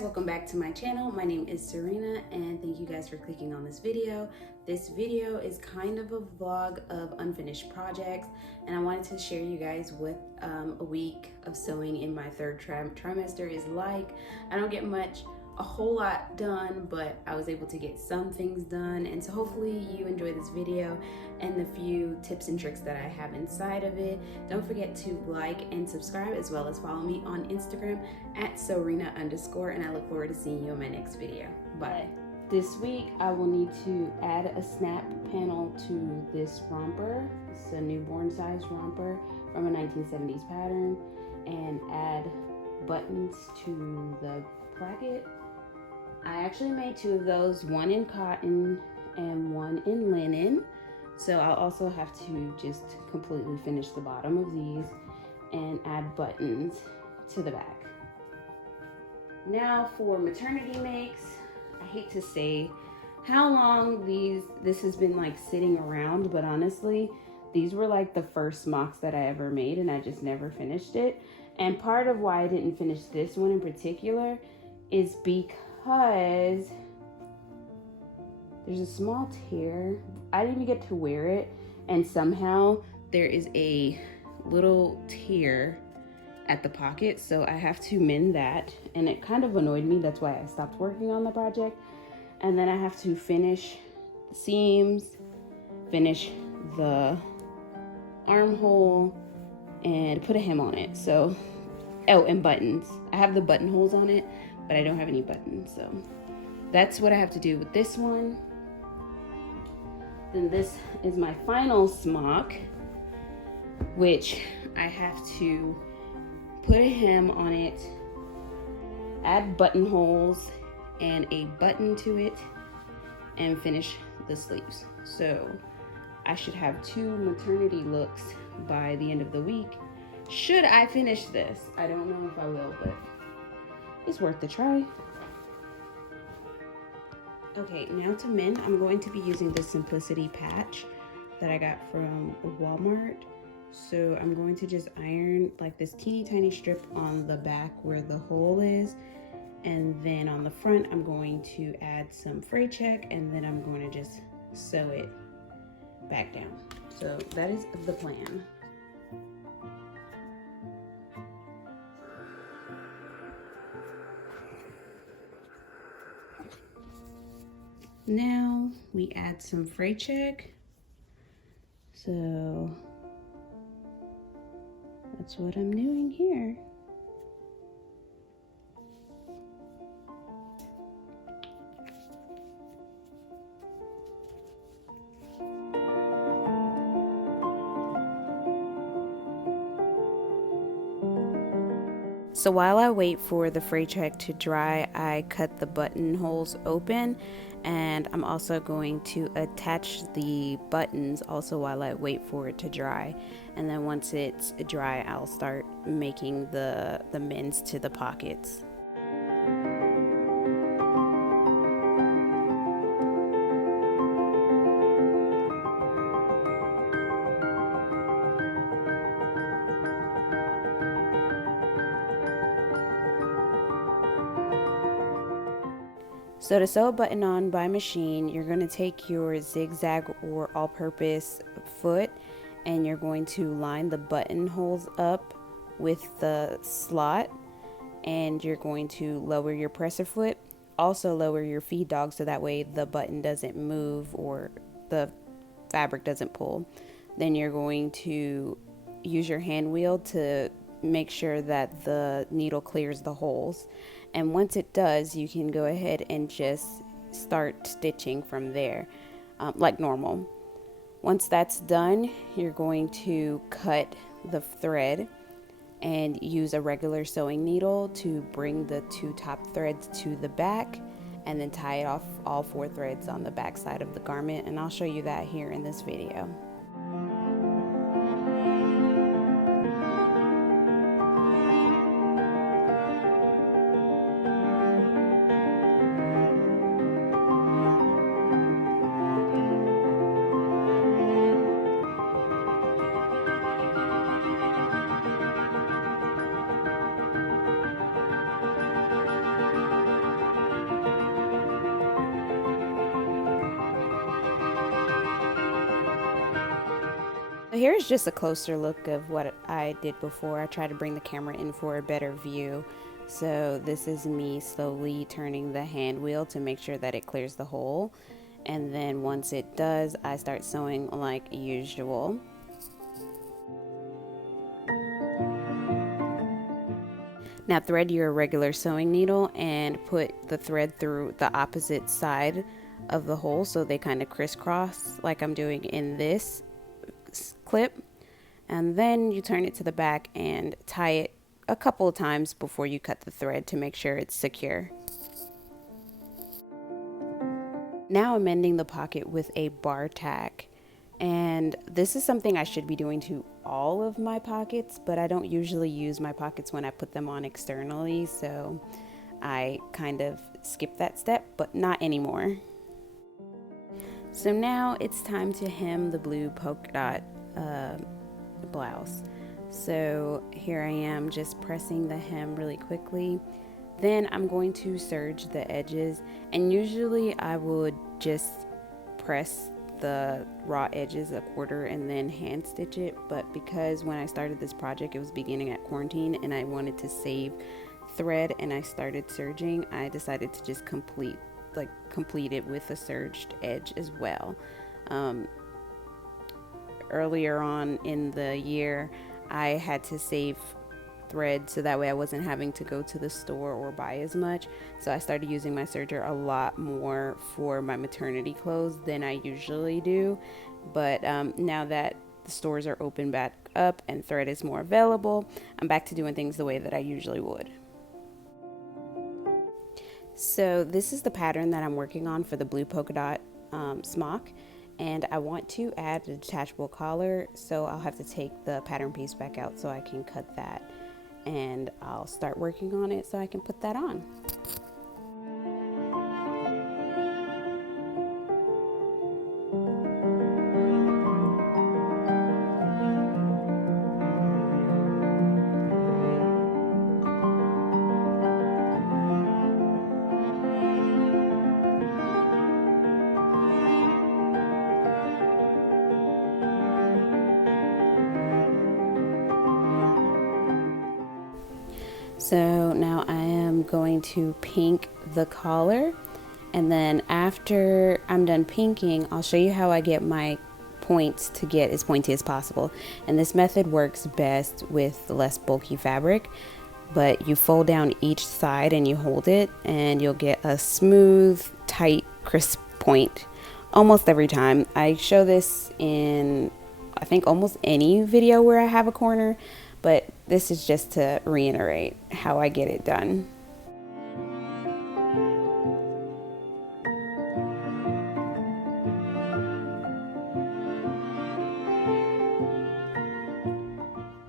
Welcome back to my channel. My name is SewRena and thank you guys for clicking on this video. This video is kind of a vlog of unfinished projects, and I wanted to share you guys what a week of sewing in my third trimester is like. I don't get a whole lot done, but I was able to get some things done, and so hopefully you enjoy this video and the few tips and tricks that I have inside of it. Don't forget to like and subscribe, as well as follow me on Instagram at SewRena_, and I look forward to seeing you in my next video. Bye. This week I will need to add a snap panel to this romper. It's a newborn size romper from a 1970s pattern, and add buttons to the placket. I actually made two of those, one in cotton and one in linen. So I'll also have to just completely finish the bottom of these and add buttons to the back. Now for maternity makes, I hate to say how long this has been like sitting around, but honestly, these were like the first smocks that I ever made, and I just never finished it. And part of why I didn't finish this one in particular is because there's a small tear. I didn't even get to wear it, and somehow there is a little tear at the pocket, so I have to mend that, and it kind of annoyed me. That's why I stopped working on the project. And then I have to finish the seams, finish the armhole, and put a hem on it. So, oh, and buttons. I have the buttonholes on it, but I don't have any buttons, so that's what I have to do with this one. Then this is my final smock, which I have to put a hem on it, add buttonholes and a button to it, and finish the sleeves. So I should have 2 maternity looks by the end of the week. Should I finish this? I don't know if I will, but it's worth the try. Okay, now to mend, I'm going to be using the Simplicity patch that I got from Walmart. So I'm going to just iron like this teeny tiny strip on the back where the hole is, and then on the front I'm going to add some fray check, and then I'm going to just sew it back down. So that is the plan. Now we add some fray check. So that's what I'm doing here. So while I wait for the fray check to dry, I cut the buttonholes open, and I'm also going to attach the buttons also while I wait for it to dry. And then once it's dry, I'll start making the mends to the pockets. So to sew a button on by machine, you're going to take your zigzag or all-purpose foot, and you're going to line the buttonholes up with the slot, and you're going to lower your presser foot. Also lower your feed dog, so that way the button doesn't move or the fabric doesn't pull. Then you're going to use your hand wheel to make sure that the needle clears the holes. And once it does, you can go ahead and just start stitching from there, like normal. Once that's done, you're going to cut the thread and use a regular sewing needle to bring the 2 top threads to the back, and then tie it off all 4 threads on the back side of the garment. And I'll show you that here in this video. Here's just a closer look of what I did before. I tried to bring the camera in for a better view. So this is me slowly turning the hand wheel to make sure that it clears the hole. And then once it does, I start sewing like usual. Now thread your regular sewing needle and put the thread through the opposite side of the hole so they kind of crisscross like I'm doing in this clip. And then you turn it to the back and tie it a couple of times before you cut the thread to make sure it's secure. Now I'm mending the pocket with a bar tack, and this is something I should be doing to all of my pockets, but I don't usually use my pockets when I put them on externally, so I kind of skip that step, but not anymore. So now it's time to hem the blue polka dot blouse. So here I am just pressing the hem really quickly. Then I'm going to serge the edges, and usually I would just press the raw edges a quarter and then hand stitch it, but because when I started this project it was beginning at quarantine and I wanted to save thread and I started serging, I decided to just complete it with a serged edge as well. Earlier on in the year I had to save thread so that way I wasn't having to go to the store or buy as much, so I started using my serger a lot more for my maternity clothes than I usually do. But now that the stores are open back up and thread is more available, I'm back to doing things the way that I usually would. So this is the pattern that I'm working on for the blue polka dot smock, and I want to add a detachable collar, so I'll have to take the pattern piece back out so I can cut that, and I'll start working on it so I can put that on. So now I am going to pink the collar, and then after I'm done pinking, I'll show you how I get my points to get as pointy as possible. And this method works best with less bulky fabric, but you fold down each side and you hold it and you'll get a smooth, tight, crisp point almost every time. I show this in I think almost any video where I have a corner, but this is just to reiterate how I get it done.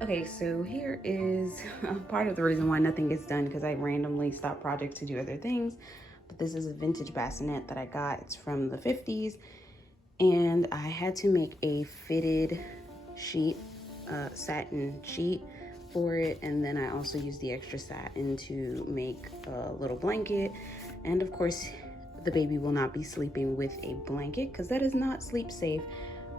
Okay, so here is part of the reason why nothing gets done, because I randomly stop projects to do other things. But this is a vintage bassinet that I got. It's from the 50s, and I had to make a fitted sheet, satin sheet for it, and then I also used the extra satin to make a little blanket. And of course the baby will not be sleeping with a blanket because that is not sleep safe,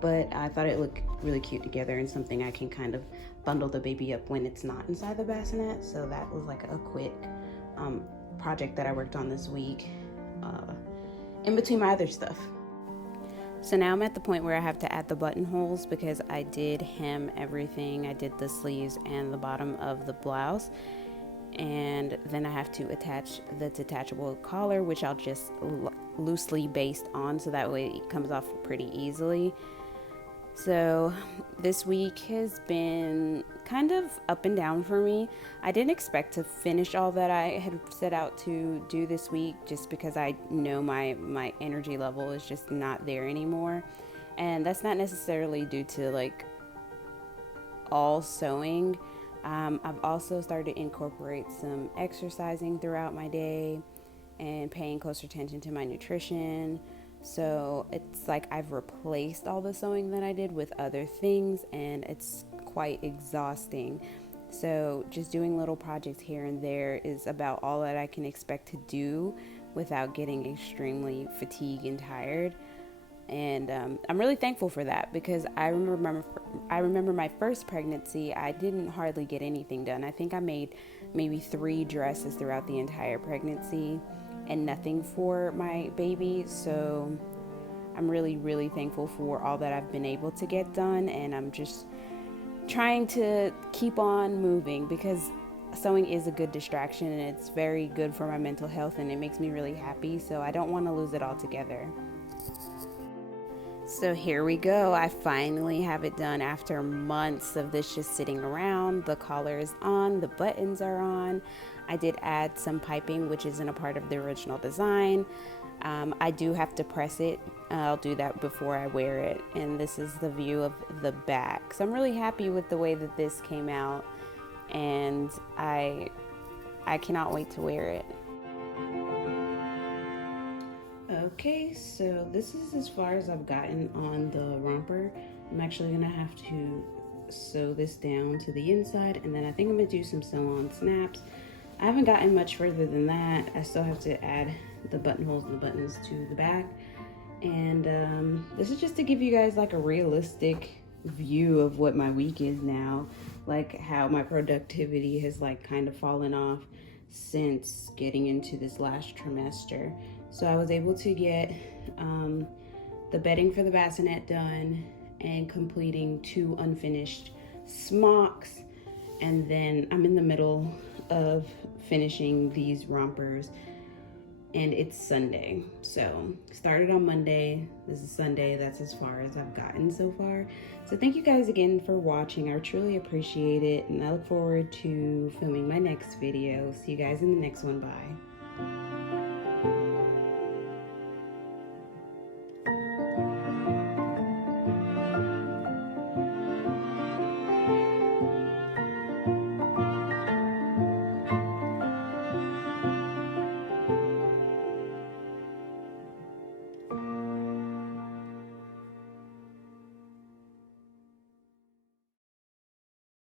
but I thought it looked really cute together and something I can kind of bundle the baby up when it's not inside the bassinet. So that was like a quick project that I worked on this week in between my other stuff. So now I'm at the point where I have to add the buttonholes because I did hem everything. I did the sleeves and the bottom of the blouse. And then I have to attach the detachable collar, which I'll just loosely baste on so that way it comes off pretty easily. So this week has been kind of up and down for me. I didn't expect to finish all that I had set out to do this week just because I know my energy level is just not there anymore. And that's not necessarily due to like all sewing. I've also started to incorporate some exercising throughout my day and paying closer attention to my nutrition. So it's like I've replaced all the sewing that I did with other things, and it's quite exhausting. So just doing little projects here and there is about all that I can expect to do without getting extremely fatigued and tired. And I'm really thankful for that, because I remember my first pregnancy, I didn't hardly get anything done. I think I made maybe 3 dresses throughout the entire pregnancy and nothing for my baby. So I'm really, really thankful for all that I've been able to get done, and I'm just trying to keep on moving, because sewing is a good distraction and it's very good for my mental health, and it makes me really happy. So I don't want to lose it altogether. So here we go. I finally have it done after months of this just sitting around. The collar is on, the buttons are on. I did add some piping, which isn't a part of the original design. I do have to press it. I'll do that before I wear it. And this is the view of the back. So I'm really happy with the way that this came out, and I cannot wait to wear it. Okay, so this is as far as I've gotten on the romper. I'm actually gonna have to sew this down to the inside, and then I think I'm gonna do some sew-on snaps. I haven't gotten much further than that. I still have to add the buttonholes and the buttons to the back. And this is just to give you guys like a realistic view of what my week is now, like how my productivity has like kind of fallen off since getting into this last trimester. So I was able to get the bedding for the bassinet done and completing 2 unfinished smocks. And then I'm in the middle of finishing these rompers, and it's Sunday. So started on Monday, this is Sunday. That's as far as I've gotten so far. So thank you guys again for watching. I truly appreciate it, and I look forward to filming my next video. See you guys in the next one. Bye.